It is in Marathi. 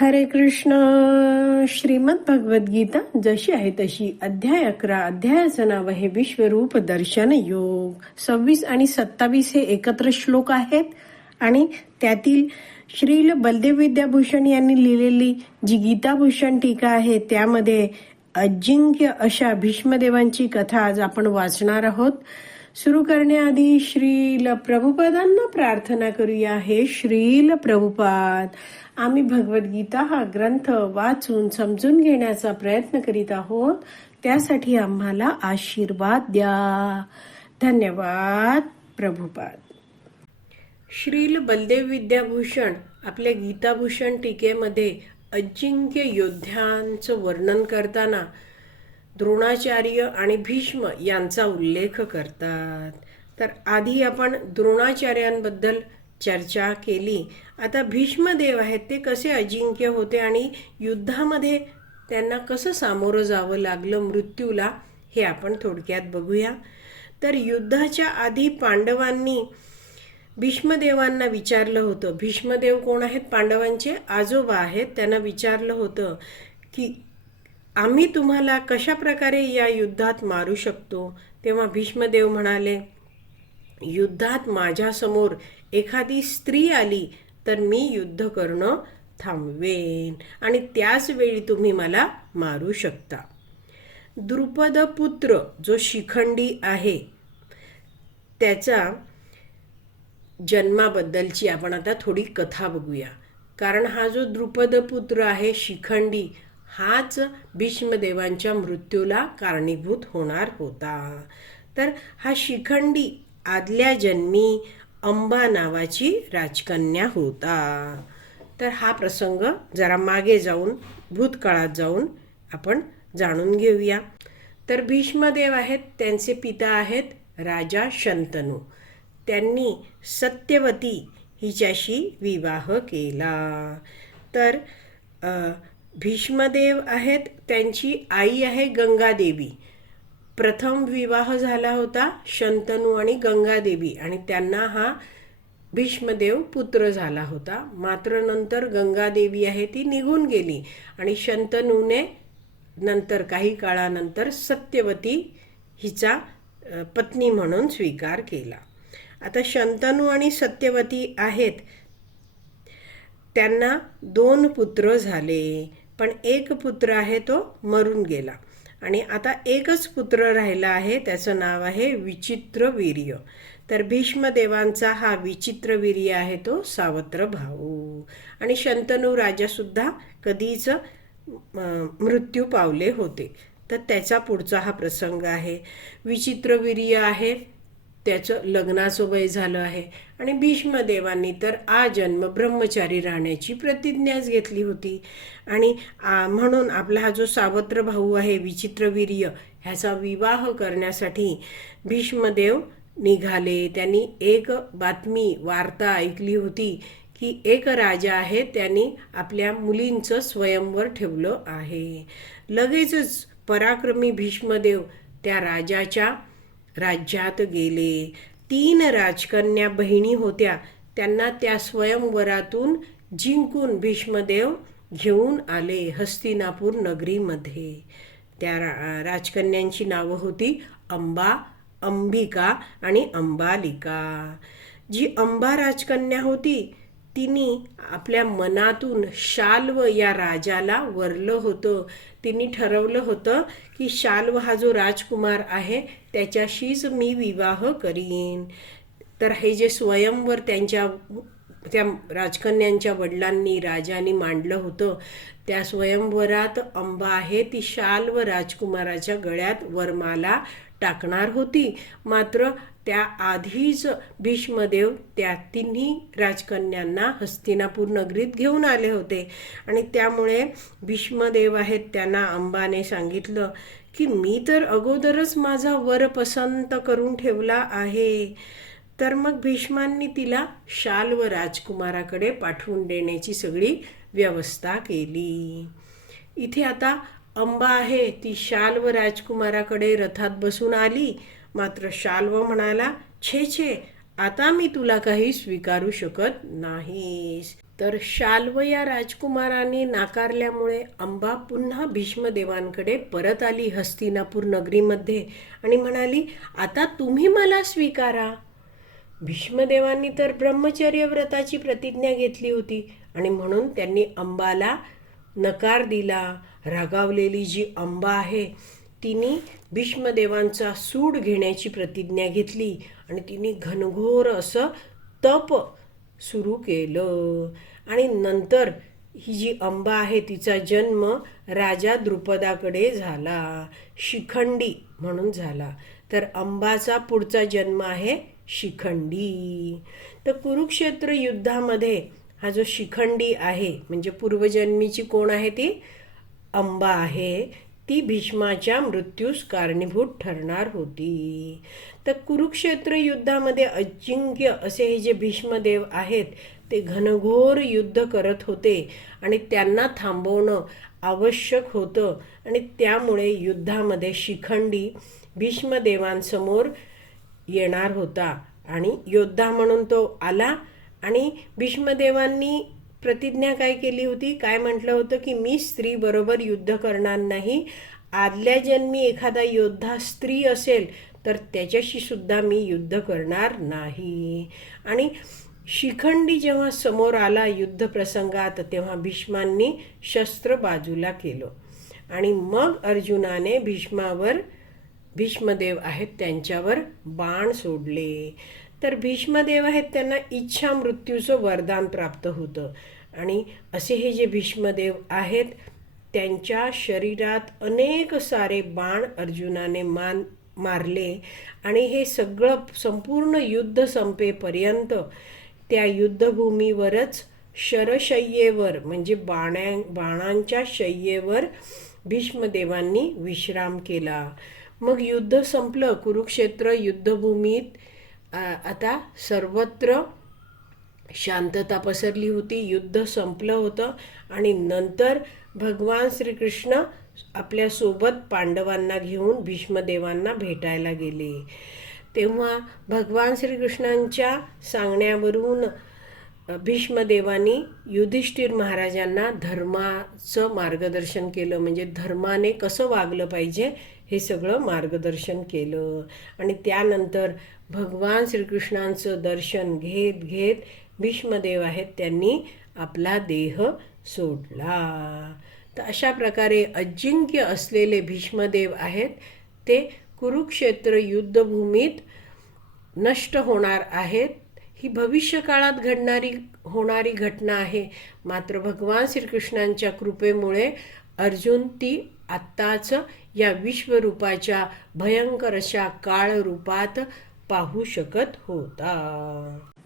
हरे कृष्ण. श्रीमद भगवद्गीता जशी आहे तशी अध्याय अकरा अध्यायाचं नाव आहे विश्वरूप दर्शन योग. सव्वीस आणि सत्तावीस हे एकत्र श्लोक आहेत आणि त्यातील श्रील बलदेव विद्याभूषण यांनी लिहिलेली जी गीताभूषण टीका आहे त्यामध्ये अजिंक्य अशा भीष्मदेवांची कथा आज आपण वाचणार आहोत. सुरू करण्याआधी श्रील प्रभुपादांना प्रार्थना करूया. हे श्रील प्रभुपाद आम्ही भगवद्गीता हा ग्रंथ वाचून समजून घेण्याचा प्रयत्न करीत आहोत. त्यासाठी आम्हाला आशीर्वाद द्या. धन्यवाद प्रभुपाद. श्रील बलदेव विद्याभूषण आपल्या गीताभूषण टीकेमध्ये अजिंक्य योद्ध्यांचं वर्णन करताना द्रोणाचार्य आणि भीष्म यांचा उल्लेख करतात. तर आधी आपण द्रोणाचार्यांबद्दल चर्चा केली. आता भीष्मदेव आहेत ते कसे अजिंक्य होते आणि युद्धामध्ये त्यांना कसं सामोरं जावं लागलं मृत्यूला हे आपण थोडक्यात बघूया. तर युद्धाच्या आधी पांडवांनी भीष्मदेवांना विचारलं होतं. भीष्मदेव कोण आहेत? पांडवांचे आजोबा आहेत. त्यांना विचारलं होतं की आम्ही तुम्हाला कशा प्रकारे या युद्धात मारू शकतो? तेव्हा भीष्मदेव म्हणाले युद्धात माझ्यासमोर एखादी स्त्री आली तर मी युद्ध करणं थांबवेन. आणि त्याच वेळी तुम्ही मला मारू शकता. द्रुपद पुत्र जो शिखंडी आहे त्याचा जन्माबद्दलची आपण आता थोडी कथा बघूया. कारण हा जो द्रुपद पुत्र आहे शिखंडी हाच भीष्मदेवांच्या मृत्यूला कारणीभूत होणार होता. तर हा शिखंडी आदल्या जन्मी अंबा नावाची राजकन्या होता. तर हा प्रसंग जरा मागे जाऊन भूतकाळात जाऊन आपण जाणून घेऊया. तर भीष्मदेव आहेत त्यांचे पिता आहेत राजा शंतनू. त्यांनी सत्यवती हिच्याशी विवाह केला. तर भीष्मदेव आहेत त्यांची आई आहे गंगादेवी. प्रथम विवाह झाला होता शंतनू आणि गंगादेवी आणि त्यांना हा भीष्मदेव पुत्र झाला होता. मात्र नंतर गंगादेवी आहे ती निघून गेली आणि शंतनूने नंतर काही काळानंतर सत्यवती हिचा पत्नी म्हणून स्वीकार केला. आता शंतनू आणि सत्यवती आहेत. त्यांना दोन पुत्र झाले पण एक पुत्र आहे तो मरून गेला. आणि आता एकच पुत्र राहिला आहे त्याचं नाव आहे विचित्र वीर्य तर भीष्मदेवांचा हा विचित्र वीर्य आहे तो सावत्र भाऊ आणि शंतनू राजासुद्धा कधीच मृत्यू पावले होते. तर त्याचा पुढचा हा प्रसंग आहे. विचित्र वीर्य आहे त्याचं लग्नाचं वय झालं आहे. आणि भीष्मदेवांनी तर आजन्म ब्रह्मचारी राहण्याची प्रतिज्ञाच घेतली होती. आणि आ, म्हणून आपला हा जो सावत्र भाऊ आहे विचित्रवीर्य ह्याचा विवाह करण्यासाठी भीष्मदेव निघाले. त्यांनी एक बातमी वार्ता ऐकली होती की एक राजा आहे त्यांनी आपल्या मुलींचं स्वयंवर ठेवलं आहे. लगेचच पराक्रमी भीष्मदेव त्या राजाच्या राज्यात गेले. तीन राजकन्या बहिणी होत्या. त्यांना त्या स्वयंवरातून जिंकून भीष्मदेव घेऊन आले हस्तिनापूर नगरीमध्ये. त्या रा राजकन्यांची नावं होती अंबा अंबिका आणि अंबालिका. जी अंबा राजकन्या होती तिने आपल्या मनातून शाल्व या राजाला वरलं होतं. तिने ठरवलं होतं की शाल्व हा जो राजकुमार आहे त्याच्याशीच मी विवाह करीन. तर हे जे स्वयंवर त्यांच्या त्या राजकन्यांच्या वडिलांनी राजाने मांडलं होतं त्या स्वयंवरात अंबा आहे ती शाल्व राजकुमाराच्या गळ्यात वरमाला टाकणार होती. मात्र त्या आधीच भीष्मदेव त्या तिन्ही राजकन्यांना हस्तिनापूर नगरीत घेऊन आले होते. आणि त्यामुळे भीष्मदेव आहेत त्यांना अंबाने सांगितलं की मी तर अगोदरच माझा वर पसंत करून ठेवला आहे. तर मग भीष्मांनी तिला शाल व राजकुमाराकडे पाठवून देण्याची सगळी व्यवस्था केली. इथे आता अंबा आहे. ती शाल व राजकुमाराकडे रथात बसून आली. मात्र शाल्व म्हणाला छे छे आता मी तुला काही स्वीकारू शकत नाहीस. तर शाल्व या राजकुमाराने नाकारल्यामुळे अंबा पुन्हा भीष्मदेवांकडे परत आली हस्तिनापूर नगरीमध्ये आणि म्हणाली आता तुम्ही मला स्वीकारा. भीष्मदेवांनी तर ब्रह्मचर्य व्रताची प्रतिज्ञा घेतली होती आणि म्हणून त्यांनी अंबाला नकार दिला. रागावलेली जी अंबा आहे तिने भीष्मदेवांचा सूड घेण्याची प्रतिज्ञा घेतली आणि तिने घनघोर असं तप सुरू केलं. आणि नंतर ही जी अंबा आहे तिचा जन्म राजा द्रुपदाकडे झाला शिखंडी म्हणून झाला. तर अंबाचा पुढचा जन्म आहे शिखंडी. तर कुरुक्षेत्र युद्धामध्ये हा जो शिखंडी आहे म्हणजे पूर्वजन्मीची कोण आहे ती? अंबा आहे. ती भीष्माच्या मृत्यूस कारणीभूत ठरणार होती. तर कुरुक्षेत्र युद्धामध्ये अजिंक्य असे हे जे भीष्मदेव आहेत ते घनघोर युद्ध करत होते आणि त्यांना थांबवणं आवश्यक होतं आणि त्यामुळे युद्धामध्ये शिखंडी भीष्मदेवांसमोर येणार होता आणि योद्धा म्हणून तो आला आणि भीष्मदेवांनी प्रतिज्ञा काय केली होती? काय म्हटलं होतं की मी स्त्रीबरोबर युद्ध करणार नाही. आदल्या जन्मी एखादा योद्धा स्त्री असेल तर त्याच्याशी सुद्धा मी युद्ध करणार नाही. आणि शिखंडी जेव्हा समोर आला युद्ध प्रसंगात तेव्हा भीष्मांनी शस्त्र बाजूला केलं. आणि मग अर्जुनाने भीष्मावर भीष्मदेव आहेत त्यांच्यावर बाण सोडले. तर भीष्मदेव आहेत त्यांना इच्छा मृत्यूचं वरदान प्राप्त होतं. आणि असे हे जे भीष्मदेव आहेत त्यांच्या शरीरात अनेक सारे बाण अर्जुनाने मान मारले आणि हे सगळं संपूर्ण युद्ध संपेपर्यंत त्या युद्धभूमीवरच शरशय्येवर म्हणजे बाण्या बाणांच्या शय्येवर भीष्मदेवांनी विश्राम केला. मग युद्ध संपलं. कुरुक्षेत्र युद्धभूमीत आता सर्वत्र शांतता पसरली होती युद्ध संपलं होतं आणि नंतर भगवान श्रीकृष्ण आपल्यासोबत पांडवांना घेऊन भीष्मदेवांना भेटायला गेले. तेव्हा भगवान श्रीकृष्णांच्या सांगण्यावरून भीष्मदेवानी युधिष्ठिर महाराजांना धर्माचं मार्गदर्शन केलं. म्हणजे धर्माने कसं वागलं पाहिजे हे सगळं मार्गदर्शन केलं. आणि त्यानंतर भगवान श्रीकृष्णांचं दर्शन घेत घेत भीष्मदेव आहेत त्यांनी आपला देह सोडला. तर अशा प्रकारे अजिंक्य असलेले भीष्मदेव आहेत. ते कुरुक्षेत्र युद्धभूमीत नष्ट होणार आहेत. ही भविष्यकाळात घडणारी होणारी घटना आहे. मात्र भगवान श्रीकृष्णांच्या कृपेमुळे अर्जुन ती आत्ताच या विश्वरूपाच्या भयंकर अशा काळ रूपात पाहू शकत होता.